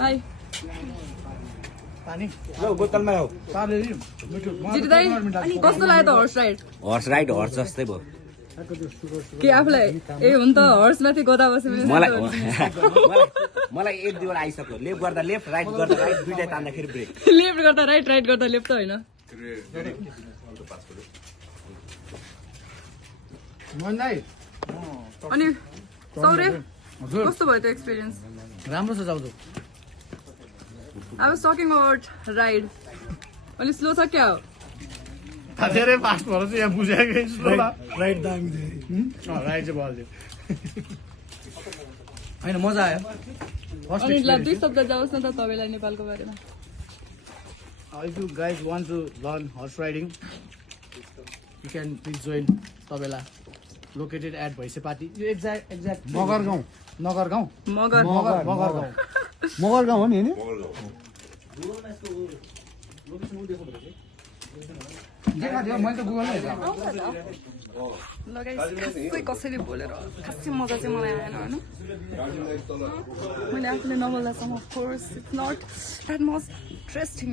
हाय पानी ल बोतलमा हो जितु दाइ कस्तो लाग्यो त हर्स राइड हर्स जस्तै भयो के आफूलाई ए हो नि त हर्स माथि गदा बस्यो मलाई मलाई एक दुईवटा आइसक्यो लेफ्ट गर्दा लेफ्ट राइट गर्दा राइट दुईटै तान्दाखेरि ब्रेक लेफ्ट गर्दा राइट राइट गर्दा लेफ्ट त होइन अनि सौर्य कस्तो भयो त्यो एक्सपिरियन्स राम्रो छ जाउँदो I was talking about ride. Only slow sa kya? धेरै फास्ट भएर चाहिँ यहाँ बुझेकै स्लो राइट दामी थियो राइट चाहिँ भयो होइन मजा आयो अनि दुई शब्द जाओस् न त तपाईँलाई नेपालको बारेमा If you guys want to learn horse riding, you can please join Tabela, located at Bhaisepati. Exact. मगरगाउँ Nagargaon. मगरगाउँ मगरगाउँ हो नि हैन देखा दियो मैले त गुगलमा हेरेँ लगाइ कसैले बोलेर खासै मजा चाहिँ मलाई आएन होइन मैले आफूले नबोल्दासम्म of course it's not that much interesting